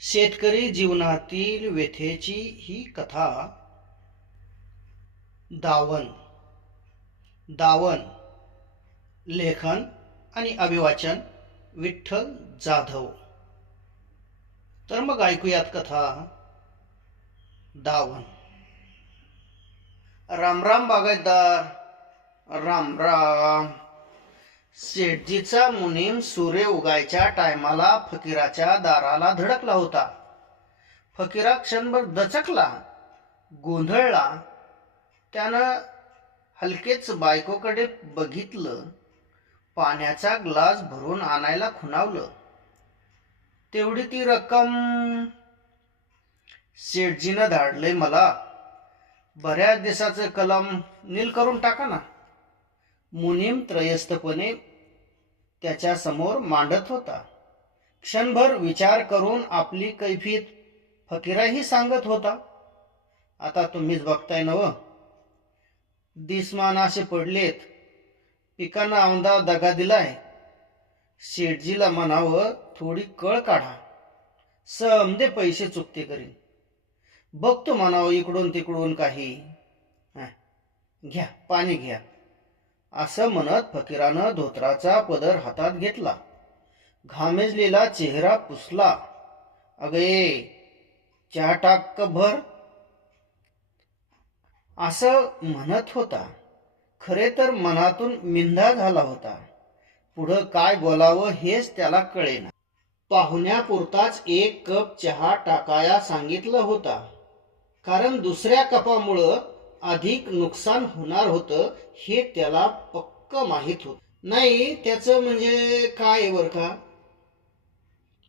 शेतकरी जीवनातील व्यथेची ही कथा. दावण दावण लेखन आणि अभिवाचन विठ्ठल जाधव. तर मग ऐकूयात कथा. दावण राम राम बागायतदार. राम राम. शेठजीचा मुनीम सूर्य उगायच्या टायमाला फकीराच्या दाराला धडकला होता. फकीरा क्षणभर दचकला गोंधळला. त्यानं हलकेच बायकोकडे बघितलं पाण्याचा ग्लास भरून आणायला खुणावलं. तेवढी ती रक्कम शेठजीनं धाडले मला. बऱ्याच दिवसाचं कलम नील करून टाका ना. मुनीम त्रयस्थपणे त्याच्यासमोर मांडत होता. क्षणभर विचार करून आपली कैफीत फकीराही सांगत होता. आता तुम्हीच बघताय नव दिसमान असे पडलेत. पिकांना औंदा दगा दिलाय. शेठजीला म्हणावं थोडी कळ काढा. समदे पैसे चुकते करीन बघतो म्हणावं इकडून तिकडून काही. घ्या पाणी घ्या. असं म्हणत फकीरानं धोत्राचा पदर हातात घेतला. घामेजलेला चेहरा पुसला. अगे चहा टाक भर. असं म्हणत होता. खरे तर मनातून मिंधा झाला होता. पुढं काय बोलावं हेच त्याला कळेना. पाहुण्यापुरताच एक कप चहा टाकाया सांगितलं होता. कारण दुसऱ्या कपामुळं अधिक नुकसान होणार होतं हे त्याला पक्क माहीत होत. नाही त्याचं म्हणजे काय आहे बरं का?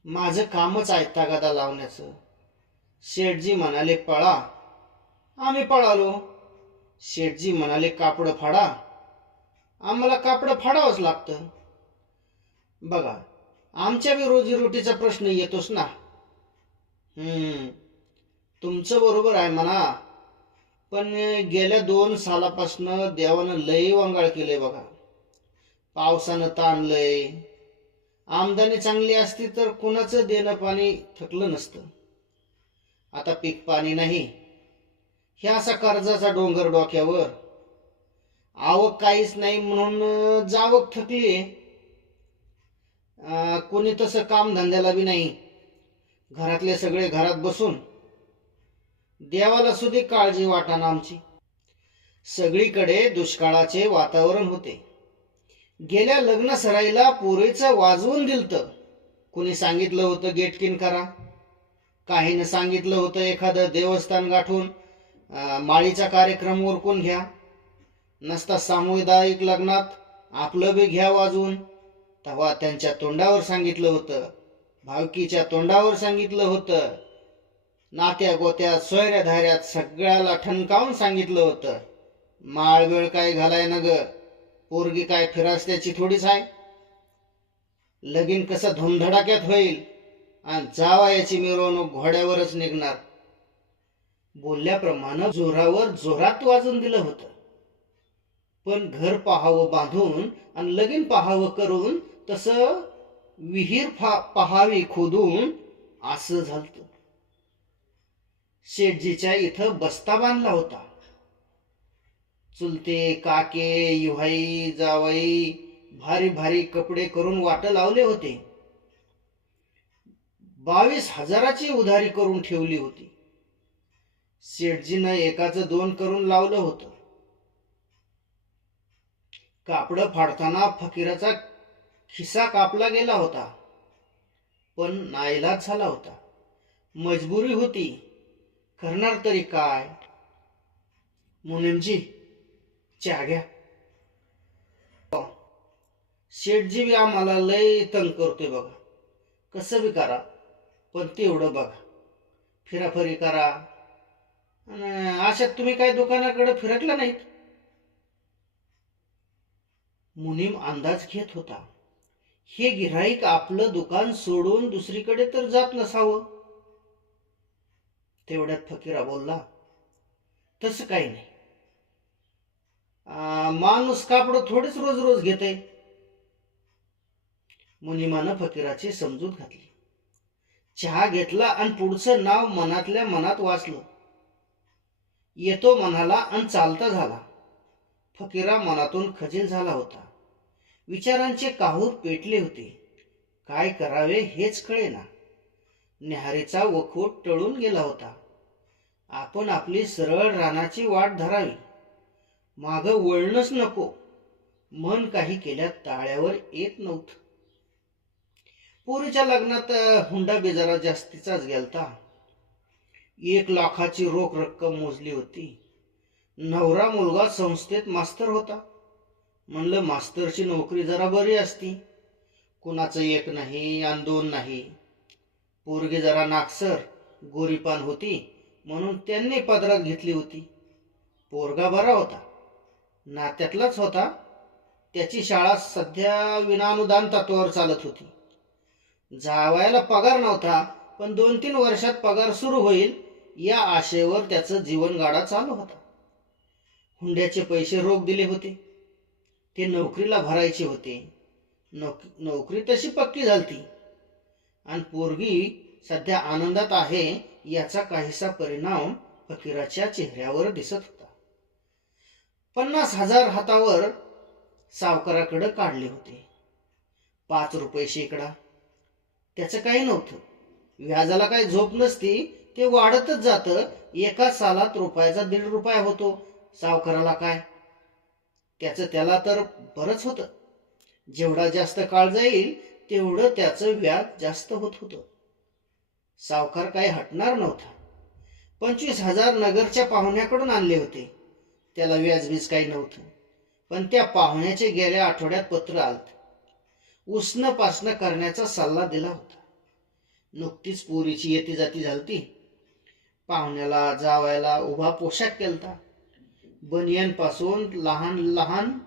माझं कामच आहे तागादा लावण्याचं. शेठजी म्हणाले पळा. आम्ही पळालो. शेठजी म्हणाले कापड फाडा. आम्हाला कापड फाडावंच लागतं. बघा आमच्या बी रोजीरोटीचा प्रश्न येतोच ना. हम्म तुमचं बरोबर आहे म्हणा. पण गेल्या दोन सालापासनं देवानं लय वंगाळ केलंय बघा. पावसानं ताणलंय. आमदानी चांगली असती तर कुणाचं देणं पाणी थकलं नसतं. आता पीक पाणी नाही. ह्या असा कर्जाचा डोंगर डोक्यावर. आवक काहीच नाही म्हणून जावक थकली कोणी तसं काम धंद्याला बी नाही. घरातले सगळे घरात बसून देवाला सुद्धा काळजी वाटाना आमची. सगळीकडे दुष्काळाचे वातावरण होते. गेल्या लग्न सराईला पोरीचं वाजवून दिलत. कुणी सांगितलं होतं गेटकिन करा. काहीनं सांगितलं होतं एखादं देवस्थान गाठून माळीचा कार्यक्रम ओरकून घ्या. नसता सामुदायिक लग्नात आपलं बी घ्या वाजवून. तेव्हा त्यांच्या तोंडावर सांगितलं होतं. भावकीच्या तोंडावर सांगितलं होतं. नात्या गोत्या सोयऱ्या धाऱ्यात सगळ्याला ठणकावून सांगितलं होतं. माळ वेळ काय घालाय न ग पोरगी काय फिरासल्याची थोडीच आहे? लगीन कसं धुमधडाक्यात होईल? आणि जावा याची मिरवणूक घोड्यावरच निघणार. बोलल्याप्रमाणे जोरावर जोरात वाजून दिलं होतं. पण घर पाहावं बांधून आणि लगीन पाहावं करून तसं विहीर फा पहावी खोदून असं झालं शेठजीच्या इथं बस्ता बांधला होता. चुलते काके युहाई जावाई भारी भारी कपडे करून वाट लावले होते. बावीस हजाराची उधारी करून ठेवली होती. शेठजीनं एकाचं दोन करून लावलं होतं. कापड फाडताना फकीराचा खिसा कापला गेला होता. पण नाईलाज झाला होता. मजबुरी होती. करणार तरी काय? मुनीमजी च्या घ्या. शेठजी बी आम्हाला लय तंग करतोय बघा. कसं बी करा पण तेवढं बघा. फिराफरी करा. आणि अशात तुम्ही काय दुकानाकडे फिरकला नाहीत? मुनीम अंदाज घेत होता. हे गिऱ्हाईक आपलं दुकान सोडून दुसरीकडे तर जात नसावं. तेवढ्यात फकीरा बोलला तसं काही नाही. माणूस कापड थोडेच रोज रोज घेते मुनिमानं फकीराची समजूत घातली. चहा घेतला आणि पुढचं नाव मनातल्या मनात वाचलं. येतो म्हणाला आणि चालता झाला. फकीरा मनातून खजील झाला होता. विचारांचे काहूर पेटले होते. काय करावे हेच कळेना. न्याहारीचा वखूट टळून गेला होता. आपण आपली सरळ रानाची वाट धरावी. माग वळणच नको. मन काही केल्या ताळ्यावर येत नव्हतं. पोरीच्या लग्नात हुंडा बेजारा जास्तीचाच गेलता. एक लाखाची रोख रक्कम मोजली होती. नवरा मुलगा संस्थेत मास्तर होता. म्हणलं मास्तरची नोकरी जरा बरी असती. कुणाचं एक नाही आणि दोन नाही. पोरगी जरा नागसर गोरीपान होती. म्हणून त्यांनी पदरात घेतली होती. पोरगा बरा होता. नात्यातलाच होता. त्याची शाळा सध्या विनानुदान तत्वावर चालत होती. जावायला पगार नव्हता पण दोन तीन वर्षात पगार सुरू होईल या आशेवर त्याचं जीवनगाडा चालू होता. हुंड्याचे पैसे रोख दिले होते. ते नोकरीला भरायचे होते. नोक नोकरी तशी पक्की झालती. आणि पोरगी सध्या आनंदात आहे याचा काहीसा परिणाम फकीराच्या चेहऱ्यावर दिसत होता. पन्नास हजार हातावर सावकाराकडे काढले होते. पाच रुपये शेकडा. त्याचं काही नव्हतं. व्याजाला काही झोप नसती ते वाढतच जातं. एका सालात रुपयाचा दीड रुपया होतो. सावकाराला काय? त्याचं त्याला तर बरंच होतं. जेवढा जास्त काळ जाईल तेवढं त्याचं व्याज जास्त होत होतं. सावकार काही हटणार नव्हता. पंचवीस हजार नगरच्या पाहुण्याकडून आणले होते. त्याला व्याजबीज काही नव्हतं. पण त्या पाहुण्याचे गेल्या आठवड्यात पत्र आलत. उष्ण पासणं करण्याचा सल्ला दिला होता. नुकतीच पोरीची येती जाती झालती. पाहुण्याला जावायला उभा पोशाख केलता. बनियांपासून लहान लहान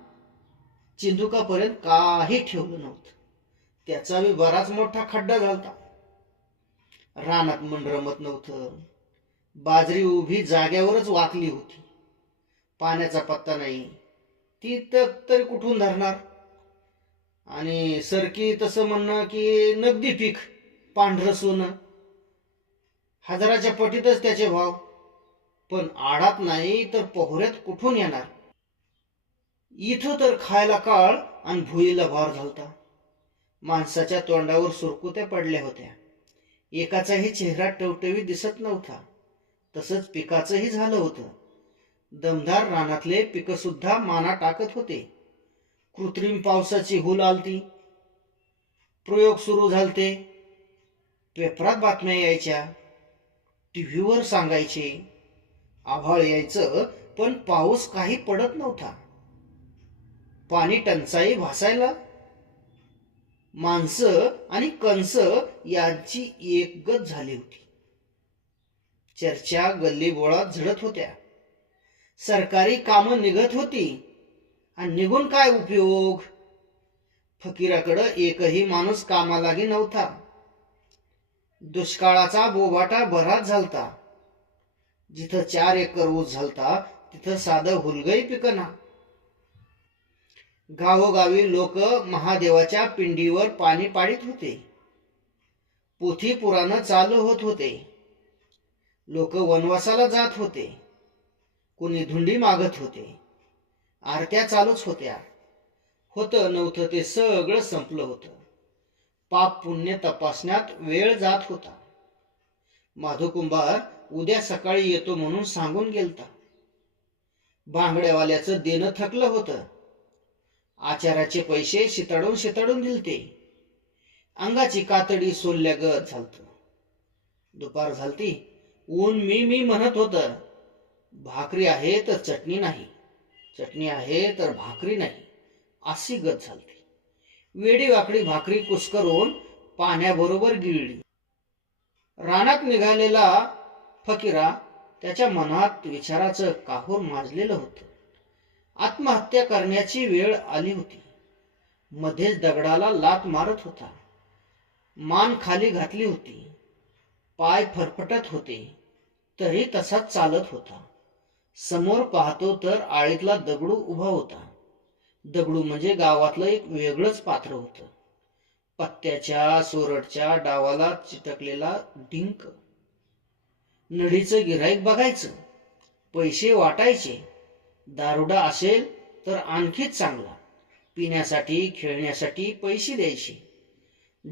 चिंदुकापर्यंत काही ठेवलं नव्हतं. त्याचा बी बराच मोठा खड्डा झालता. रानात मन रमत नव्हतं. बाजरी उभी जाग्यावरच वाकली होती. पाण्याचा पत्ता नाही. ती तरी कुठून धरणार? आणि सरकी तसं म्हणणं की नगदी पीक पांढरं सोनं. हजाराच्या पटीतच त्याचे भाव. पण आडात नाही तर पोहऱ्यात कुठून येणार? इथं तर खायला काळ आणि भुईला भार झालता. माणसाच्या तोंडावर सुरकुत्या पडल्या होत्या. एकाचाही चेहरा टवटवी दिसत नव्हता. तसंच पिकाचंही झालं होतं. दमदार रानातले पिकंसुद्धा माना टाकत होते. कृत्रिम पावसाची हुल आलती. प्रयोग सुरू झालते. पेपरात बातम्या यायच्या. टीव्हीवर सांगायचे. आभाळ यायचं पण पाऊस काही पडत नव्हता. पाणी टंचाई भासायला माणसं आणि कंस यांची एकगत झाली होती. चर्चा गल्लीबोळात झडत होत्या. सरकारी कामं निघत होती. आणि निघून काय उपयोग? फकीराकडं एकही माणूस कामालागी नव्हता. दुष्काळाचा बोबाटा बराच झालता. जिथं चार एकर ऊस झालता तिथं साधं हुलगई पिकना गावोगावी लोक महादेवाच्या पिंडीवर पाणी पाडित होते. पोथी पुराणं चालू होत होते. लोक वनवासाला जात होते. कोणी धुंडी मागत होते. आरत्या चालूच होत्या. होतं नव्हतं ते सगळं संपलं होतं. पाप पुण्य तपासण्यात वेळ जात होता. माधुकुंभार उद्या सकाळी येतो म्हणून सांगून गेलता. बांगड्यावाल्याचं देणं थकलं होतं. आचाराचे पैसे शिताडून शिताडून दिलते. अंगाची कातडी सोलल्यागत झालत. दुपार झालती. ऊन मी मी म्हणत होत भाकरी आहे तर चटणी नाही. चटणी आहे तर भाकरी नाही. अशी गत झालती. वेडी वाकडी भाकरी कुस्करून पाण्याबरोबर गिळली. रानात निघालेला फकीरा त्याच्या मनात विचाराचं काहूर माजलेलं होतं. आत्महत्या करण्याची वेळ आली होती. मध्येच दगडाला लात मारत होता. मान खाली घातली होती. पाय फरफटत होते. तरी तसाच चालत होता. समोर पाहतो तर आळीतला दगडू उभा होता. दगडू म्हणजे गावातलं एक वेगळंच पात्र होतं. पत्त्याच्या सोरडच्या डावाला चिटकलेला डिंक. नडीचं गिराईक बघायचं. पैसे वाटायचे. दारुडा असेल तर आणखीच चांगला. पिण्यासाठी खेळण्यासाठी पैसे द्यायचे.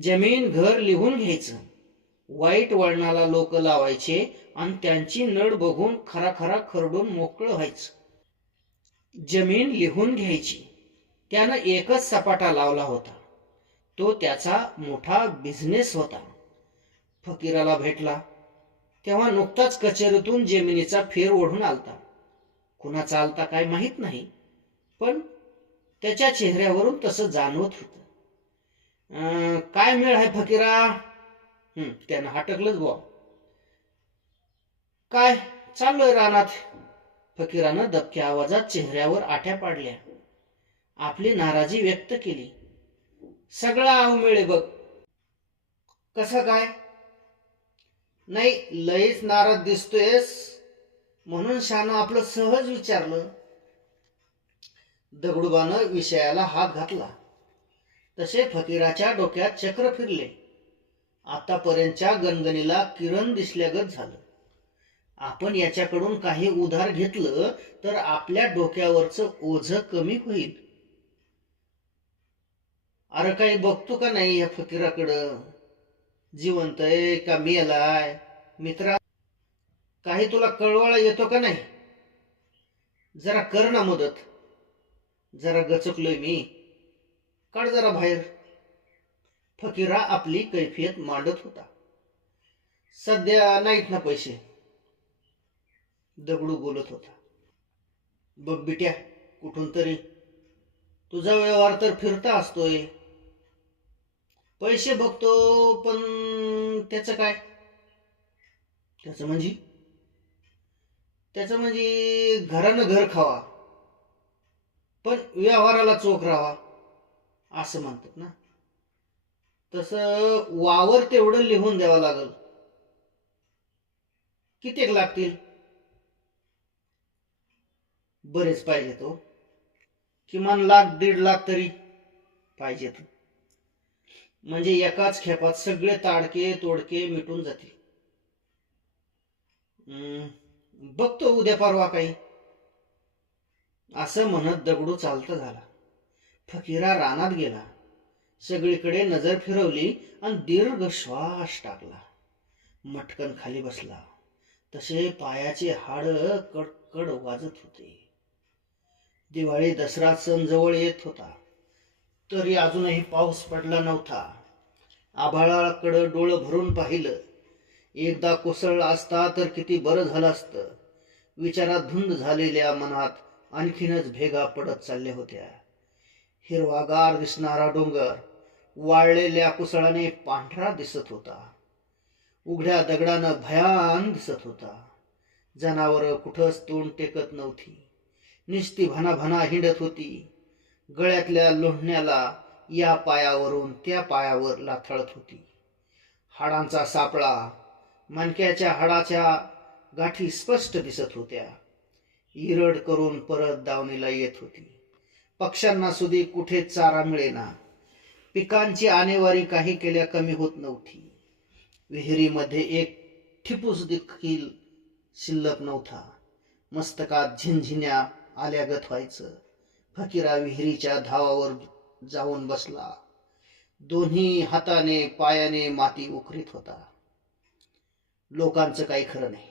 जमीन घर लिहून घ्यायचं. वाईट वळणाला लोक लावायचे आणि त्यांची नड बघून खरा खरा खरडून मोकळं व्हायचं. जमीन लिहून घ्यायची. त्यानं एकच सपाटा लावला होता. तो त्याचा मोठा बिझनेस होता. फकीराला भेटला. तेव्हा नुकताच कचेरीतून जमिनीचा फेर ओढून आलता. कुणाचा आलता काय माहीत नाही. पण त्याच्या चेहऱ्यावरून तसं जाणवत होत. काय मेळ आहे फकीरा? त्यानं हटकलंच बुवा. काय चाललोय रानात? फकीरानं दबक्या आवाजात चेहऱ्यावर आठ्या पाडल्या. आपली नाराजी व्यक्त केली. सगळा आव मिळे बघ. कसं काय? नाही लईच नाराज दिसतोयस. म्हणून शहानं आपलं सहज विचारलं दगडूबानं विषयाला हात घातला. तसे फकीराच्या डोक्यात चक्र फिरले. आतापर्यंतच्या गणगणीला किरण दिसल्यागत झालं. आपण याच्याकडून काही उधार घेतलं तर आपल्या डोक्यावरचं ओझ कमी होईल. अरे काही बघतो का नाही या फकीराकडं? जिवंत आहे का मेलाय? मित्रा काही तुला कळवळा येतो का नाही? जरा कर ना मदत. जरा गचकलोय मी. काढ जरा बाहेर. फकीरा आपली कैफियत मांडत होता. सध्या नाहीत ना पैसे. दगडू बोलत होता. बघ बिट्या कुठून तरी. तुझा व्यवहार तर फिरता असतोय. पैसे बघतो पण त्याचं काय? त्याचं म्हणजे? त्याचं म्हणजे घरानं घर खावा. पण व्यवहाराला चोख राहावा असं म्हणतात ना. तसं वावर तेवढं लिहून द्यावं लागल. कित्येक लागतील? बरेच पाहिजे तो हो. किमान लाख दीड लाख तरी पाहिजेत. म्हणजे एकाच खेपात सगळे ताडके तोडके मिटून जातील. हम्म, बघतो उद्या परवा काही. असं म्हणत दगडू चालता झाला. फकीरा रानात गेला. सगळीकडे नजर फिरवली आणि दीर्घ श्वास टाकला. मटकन खाली बसला. तसे पायाचे हाड कडकड वाजत होते. दिवाळी दसरा सण जवळ येत होता. तरी अजूनही पाऊस पडला नव्हता. आभाळाकडं डोळं भरून पाहिलं. एकदा कोसळला असता तर किती बरं झालं असतं. विचारात धुंद झालेल्या मनात आणखीनच भेगा पडत चालल्या होत्या. हिरवागार दिसणारा डोंगर वाळलेल्या कुसळाने पांढरा दिसत होता. उघड्या दगडानं भयान दिसत होता. जनावर कुठंच तोंड टेकत नव्हती. निस्ती भनाभना हिंडत होती. गळ्यातल्या लोढण्याला या पायावरून त्या पायावर लाथळत होती. हाडांचा सापळा मणक्याच्या हाडाच्या गाठी स्पष्ट दिसत होत्या. इरड करून परत दावणीला येत होती. पक्ष्यांना सुधी कुठे चारा मिळेना. पिकांची आणेवारी काही केल्या कमी होत नव्हती. विहिरीमध्ये एक ठिपूस देखील शिल्लक नव्हता. मस्तकात झिंझिन्या आल्यागत व्हायचं. फकीरा विहिरीच्या धावावर जाऊन बसला. दोन्ही हाताने पायाने माती उकरीत होता. लोकांचं काही खरं नाही.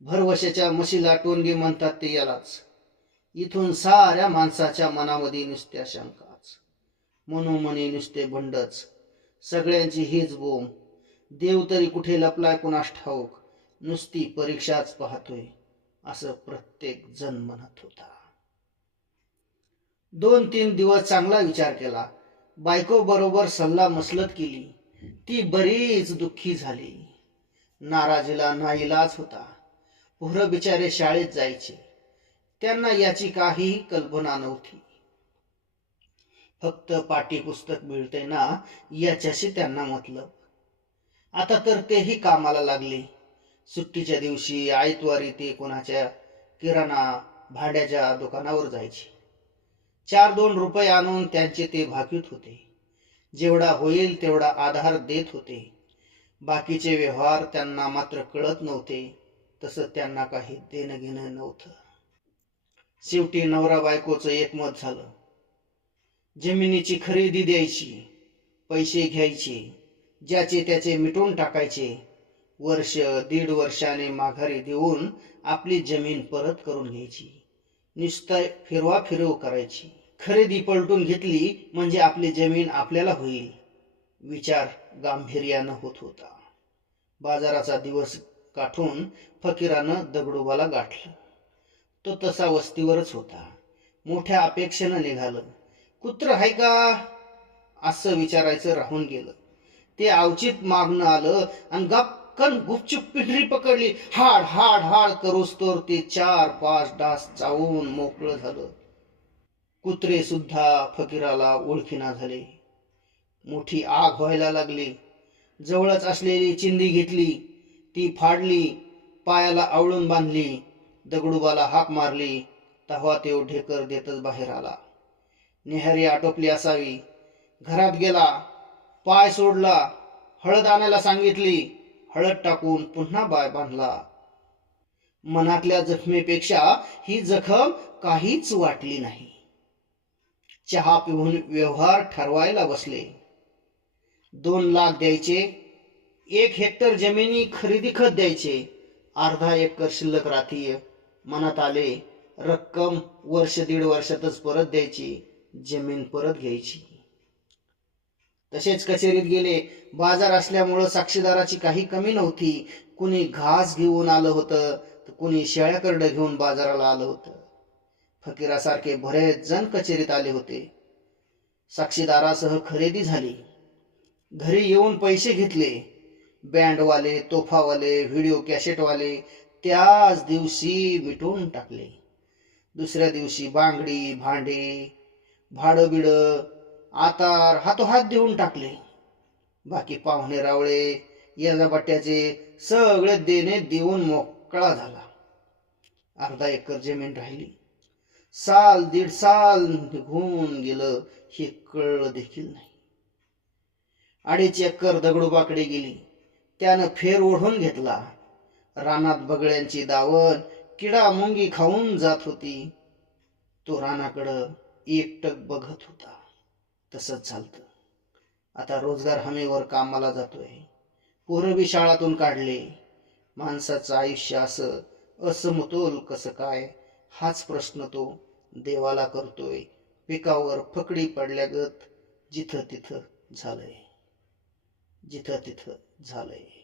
भरवशाच्या म्हशीला टोनगे म्हणतात ते यालाच. इथून साऱ्या माणसाच्या मनामध्ये नुसत्या शंकाच. मनोमनी नुसते भंडच. सगळ्यांची हीच बोम. देव तरी कुठे लपलाय कुणास ठाऊक? नुसती परीक्षाच पाहतोय. असं प्रत्येक जण म्हणत होता. दोन तीन दिवस चांगला विचार केला. बायको बरोबर सल्ला मसलत केली. ती बरीच दुःखी झाली. नाराजीला नाईलाज होता. पोरं बिचारे शाळेत जायचे. त्यांना याची काहीही कल्पना नव्हती. फक्त पाठ्यपुस्तक मिळते ना याच्याशी त्यांना मतलब. आता तर तेही कामाला लागले. सुट्टीच्या दिवशी आयतवारी ते कोणाच्या किराणा भाड्याच्या दुकानावर जायचे. चार दोन रुपये आणून त्यांचे ते भाकीत होते. जेवढा होईल तेवढा आधार देत होते. बाकीचे व्यवहार त्यांना मात्र कळत नव्हते. तसं त्यांना काही देणं घेणं नव्हतं. शेवटी नवरा बायकोचं एकमत झालं. जमिनीची खरेदी द्यायची पैसे घ्यायचे ज्याचे त्याचे मिटून टाकायचे वर्ष दीड वर्षाने माघारी देऊन आपली जमीन परत करून घ्यायची. नुसतं फिरवा फिरव करायची. खरेदी पलटून घेतली म्हणजे आपली जमीन आपल्याला होईल. विचार गांभीर्यानं होत होता. बाजाराचा दिवस गाठून फकीरानं दगडोबाला गाठलं. तो तसा वस्तीवरच होता. मोठ्या अपेक्षेनं निघालं. कुत्र हाय का? असं विचारायचं राहून गेलं. ते अवचित मागणं आलं आणि गपकन गुपचूप पिंढरी पकडली. हाड हाड हाड करोस ते चार पाच डास चावून मोकळं झालं. कुत्रे सुद्धा फकीराला ओळखीना झाले. मोठी आग व्हायला लागली. जवळच असलेली चिंदी घेतली. ती फाडली पायाला आवळून बांधली दगडूबाला हाक मारली. तेव्हा तो ढेकर देतच बाहेर आला. नेहरी आटोपली असावी. घरात गेला पाय सोडला हळद आणायला सांगितली. हळद टाकून पुन्हा बाय बांधला. मनातल्या जखमेपेक्षा ही जखम काहीच वाटली नाही. चहा पिऊन व्यवहार ठरवायला बसले. दोन लाख द्यायचे एक हेक्टर जमिनी खरेदी खत द्यायचे. अर्धा एकर शिल्लक राहतीय. मनात आले रक्कम वर्ष दीड वर्षातच परत द्यायची जमीन परत घ्यायची. तसेच कचेरीत गेले बाजार असल्यामुळं साक्षीदाराची काही कमी नव्हती. कुणी घास घेऊन आलं होतं तर कुणी शेळ्याकरडं घेऊन बाजाराला आलं होतं. फकीरासारखे बरेच जण कचेरीत आले होते. साक्षीदारासह खरेदी झाली. घरी येऊन पैसे घेतले. बँडवाले तोफावाले व्हिडिओ कॅसेटवाले त्याच दिवशी मिटवून टाकले. दुसऱ्या दिवशी बांगडी भांडे भाडं बिडं आतार हातोहात देऊन टाकले. बाकी पाहुणे रावळे याजाबाट्याचे सगळे देणे देऊन मोकळा झाला. अर्धा एकर जमीन राहिली. साल दीड साल निघून गेलं हे कळलं देखील नाही. अडीच एकर दगडूबाकडे गेली. त्यानं फेर ओढून घेतला. रानात बगळ्यांची दावण किडा मुंगी खाऊन जात होती. तो रानाकडं एकटक बघत होता. तसंच झालतं. आता रोजगार हमीवर कामाला जातोय. पोरबी शाळातून काढले. माणसाचं आयुष्य असं असमतोल कसं काय? हाच प्रश्न तो देवाला करतोय. पिकावर फकडी पडल्यागत जिथं तिथं झालंय. जिथं तिथं झालंय.